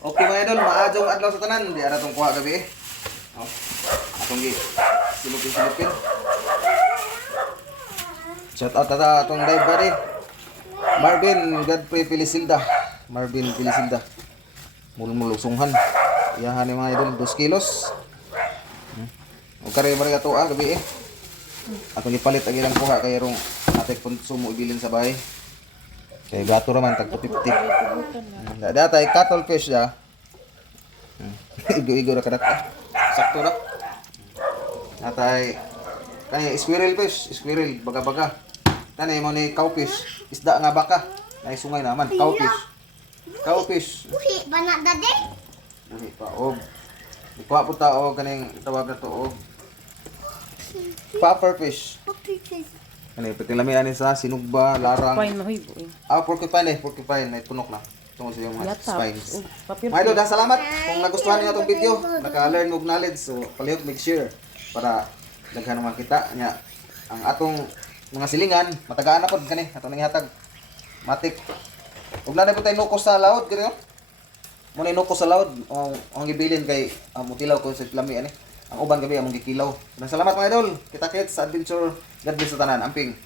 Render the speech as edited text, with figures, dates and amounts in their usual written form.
Okay mga idol, maadjong adlaw sa tanan. Di ara tong kuha gabi eh. Oh. Atong gi silupin. Shout out ata atong dive buddy. Marvin Godfrey Pilisilda. Mulmusunghan. Iyahan ni mga idol 2 kilos. O kare bari ato gabi eh. Atong gipalit ang ilang kuha kay rong atek konsumo ibilin sa bahay. Kay gato raman tag 250. Datay cuttlefish ya. Igo-igo ra kadak. Sakto ra. Natay kay squirrel baga-baga. Tanay mo ni cowfish, isda nga baka. Nay sungay naman, cowfish. Uhi, banak dade? Uhi pa og. Ikuha po ta og kaning tawag na to og pufferfish. Kani patilami ani sa sinugba, larang. Fine na hibo eh. Porcupine, may punok na. Tungod sa yung mga Yata. spines. Papir. Mga idol, salamat kung nagustuhan niyo itong video. Naka-learn mo knowledge. So, palihog mag-share para daghan naman kita. Nya, ang atong mga silingan, matagaan na po. Kani, atong nangihatag. Matik. Huwag na po tayo nukos sa laod. Gani, no? Muna nukos sa laod. Ang gibilin kay mutilaw ko sa lami. Ang uban gabi, among gikilaw. Salamat mga idol. Kita-kits sa adventure. God bless sa tanan. Amping.